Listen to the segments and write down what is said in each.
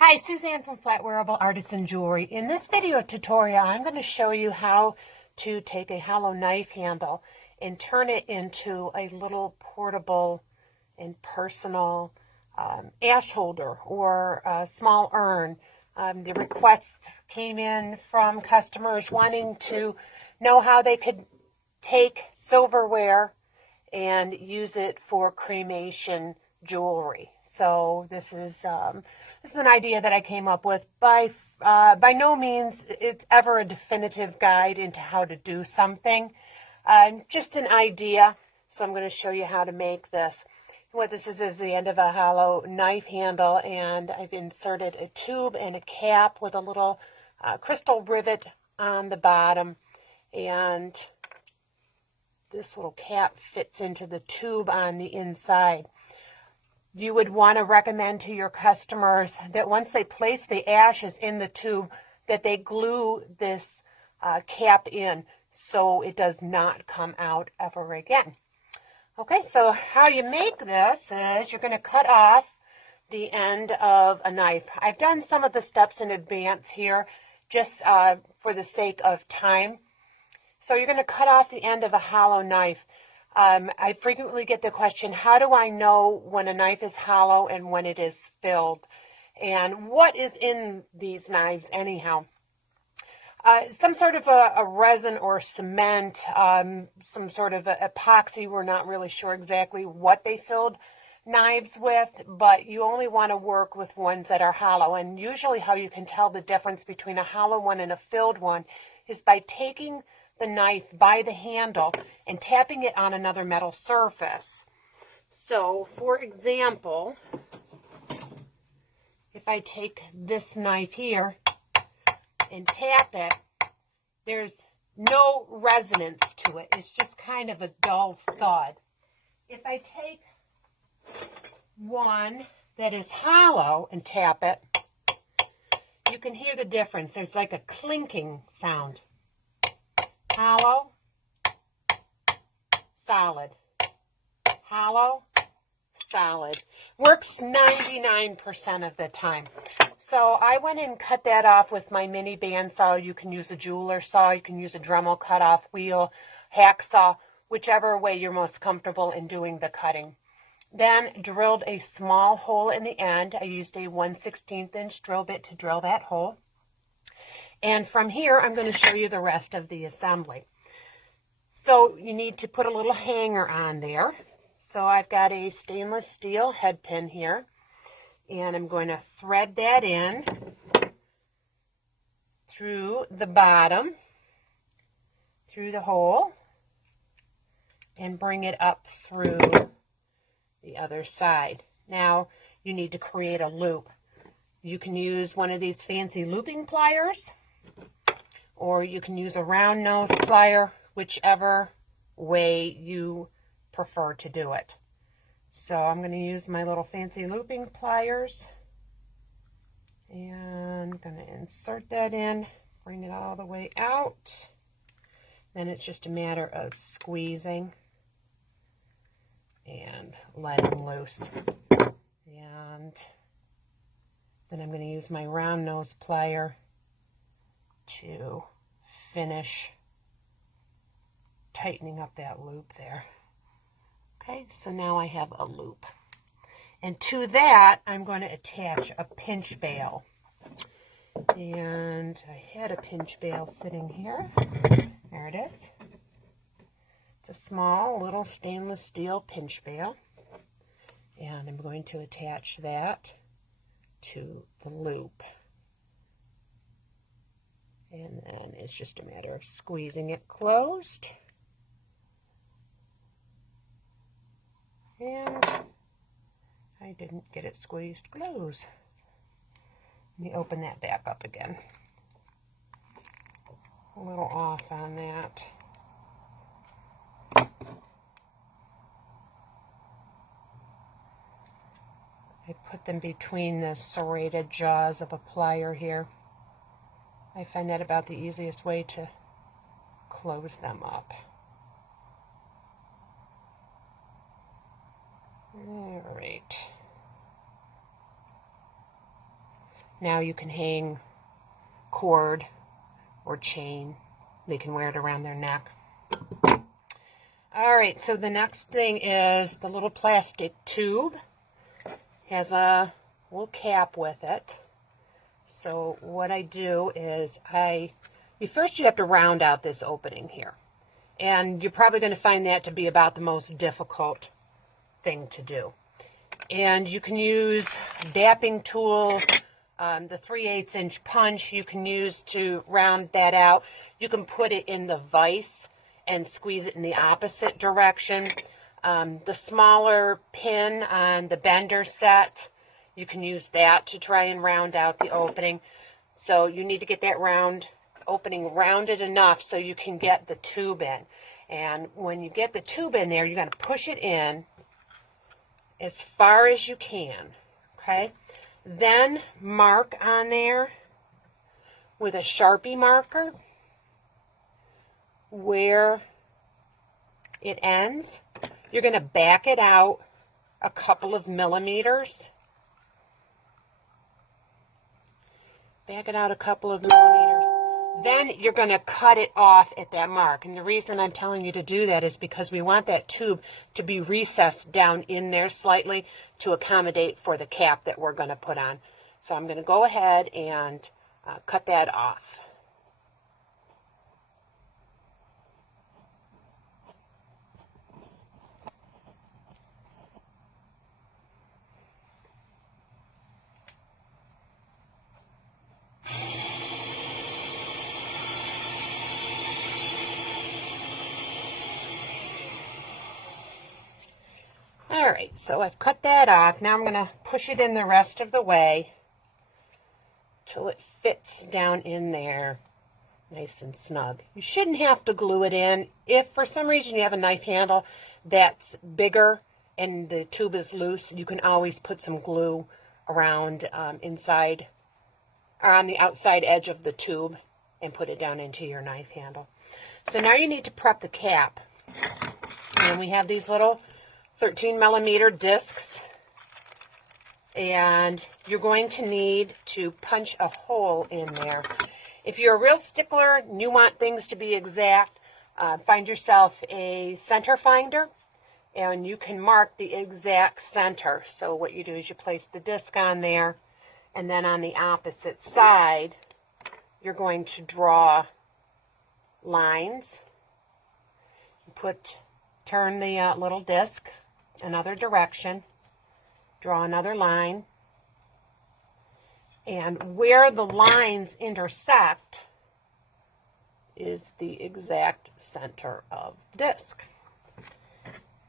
Hi, Suzanne from Flatwearable Artisan Jewelry. In this video tutorial, I'm going to show you how to take a hollow knife handle and turn it into a little portable and personal ash holder or a small urn. The requests came in from customers wanting to know how they could take silverware and use it for cremation jewelry. So this is an idea that I came up with. By no means it's ever a definitive guide into how to do something. Just an idea. So I'm going to show you how to make this. What this is the end of a hollow knife handle, and I've inserted a tube and a cap with a little crystal rivet on the bottom, and this little cap fits into the tube on the inside. You would want to recommend to your customers that once they place the ashes in the tube, that they glue this cap in so it does not come out ever again. Okay, so how you make this is you're going to cut off the end of a knife. I've done some of the steps in advance here just for the sake of time. So you're going to cut off the end of a hollow knife. I frequently get the question, how do I know when a knife is hollow and when it is filled? And what is in these knives anyhow? Some sort of a resin or cement, some sort of epoxy. We're not really sure exactly what they filled knives with, but you only want to work with ones that are hollow. And usually how you can tell the difference between a hollow one and a filled one is by taking the knife by the handle and tapping it on another metal surface. So, for example, if I take this knife here and tap it, there's no resonance to it. It's just kind of a dull thud. If I take one that is hollow and tap it, you can hear the difference. There's like a clinking sound. Hollow, solid. Hollow, solid. Works 99% of the time. So I went and cut that off with my mini bandsaw. You can use a jeweler saw, you can use a Dremel cutoff wheel, hacksaw, whichever way you're most comfortable in doing the cutting. Then drilled a small hole in the end. I used a 1/16 inch drill bit to drill that hole. And from here, I'm going to show you the rest of the assembly. So you need to put a little hanger on there. So I've got a stainless steel head pin here. And I'm going to thread that in through the bottom, through the hole, and bring it up through the other side. Now, you need to create a loop. You can use one of these fancy looping pliers, or you can use a round nose plier, whichever way you prefer to do it. So I'm going to use my little fancy looping pliers, and I'm going to insert that in, bring it all the way out. Then it's just a matter of squeezing and letting loose. And then I'm going to use my round nose plier to finish tightening up that loop there. Okay, so now I have a loop. And to that, I'm going to attach a pinch bail. And I had a pinch bail sitting here. There it is. It's a small little stainless steel pinch bail. And I'm going to attach that to the loop. And then it's just a matter of squeezing it closed. And I didn't get it squeezed closed. Let me open that back up again. A little off on that. I put them between the serrated jaws of a plier here. I find that about the easiest way to close them up. All right. Now you can hang cord or chain. They can wear it around their neck. All right, so the next thing is the little plastic tube. Has a little cap with it. So what I do is first you have to round out this opening here. And you're probably going to find that to be about the most difficult thing to do. And you can use dapping tools, the 3/8 inch punch you can use to round that out. You can put it in the vise and squeeze it in the opposite direction. The smaller pin on the bender set, you can use that to try and round out the opening. So you need to get that opening rounded enough so you can get the tube in. And when you get the tube in there, you're going to push it in as far as you can, okay? Then mark on there with a Sharpie marker where it ends. You're going to back it out a couple of millimeters. Back it out a couple of millimeters. Then you're going to cut it off at that mark. And the reason I'm telling you to do that is because we want that tube to be recessed down in there slightly to accommodate for the cap that we're going to put on. So I'm going to go ahead and cut that off. All right, so I've cut that off. Now I'm going to push it in the rest of the way till it fits down in there nice and snug. You shouldn't have to glue it in. If for some reason you have a knife handle that's bigger and the tube is loose, you can always put some glue around inside or on the outside edge of the tube and put it down into your knife handle. So now you need to prep the cap. And we have these little 13 millimeter discs, and you're going to need to punch a hole in there. If you're a real stickler and you want things to be exact, find yourself a center finder and you can mark the exact center. So what you do is you place the disc on there, and then on the opposite side you're going to draw lines. Turn the little disc another direction, draw another line, and where the lines intersect is the exact center of the disc.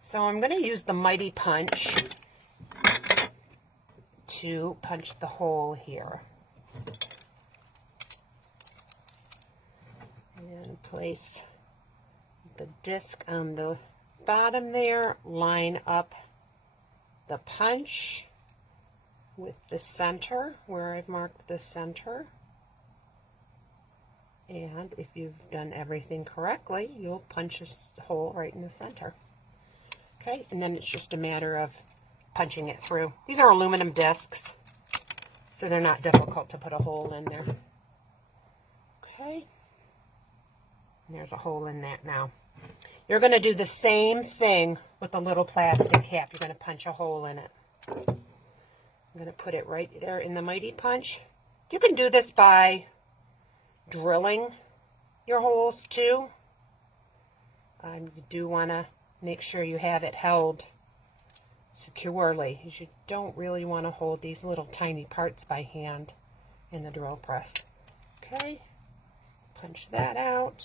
So I'm going to use the Mighty Punch to punch the hole here. And place the disc on the bottom there, line up the punch with the center where I've marked the center. And if you've done everything correctly, you'll punch a hole right in the center. Okay, and then it's just a matter of punching it through. These are aluminum discs, so they're not difficult to put a hole in there. Okay, and there's a hole in that now. You're going to do the same thing with the little plastic cap. You're going to punch a hole in it. I'm going to put it right there in the Mighty Punch. You can do this by drilling your holes too. You do want to make sure you have it held securely, as you don't really want to hold these little tiny parts by hand in the drill press. Okay, punch that out.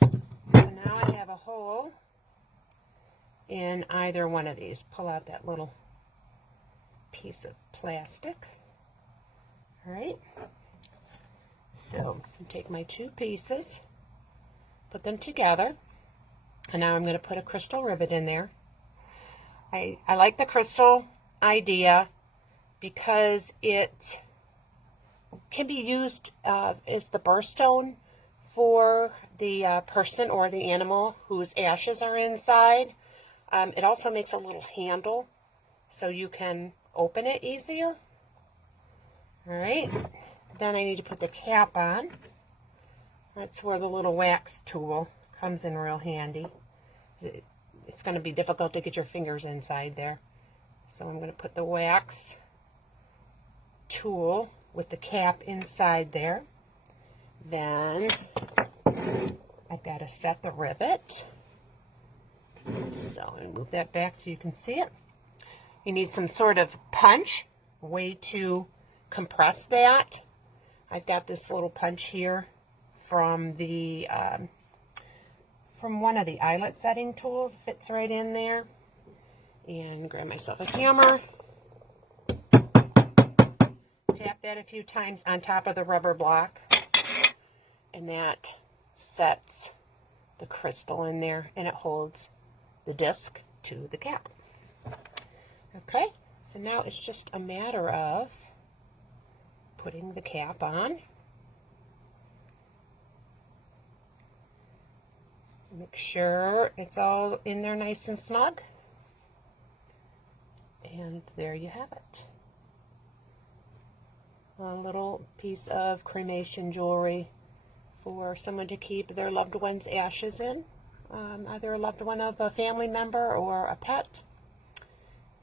So now I have a hole in either one of these. Pull out that little piece of plastic. All right. So I take my two pieces, put them together, and now I'm going to put a crystal rivet in there. I like the crystal idea because it can be used as the birthstone for the person or the animal whose ashes are inside. It also makes a little handle so you can open it easier. All right, then I need to put the cap on. That's where the little wax tool comes in real handy. It's going to be difficult to get your fingers inside there. So I'm going to put the wax tool with the cap inside there. Then I've got to set the rivet. So I'm going to move that back so you can see it. You need some sort of punch, way to compress that. I've got this little punch here from the from one of the eyelet setting tools. Fits right in there. And grab myself a hammer. Tap that a few times on top of the rubber block. And that sets the crystal in there, and it holds the disc to the cap. Okay, so now it's just a matter of putting the cap on. Make sure it's all in there nice and snug. And there you have it. A little piece of cremation jewelry for someone to keep their loved one's ashes in. Either a loved one of a family member or a pet.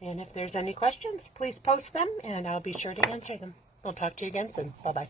And if there's any questions, please post them and I'll be sure to answer them. We'll talk to you again soon. Bye-bye.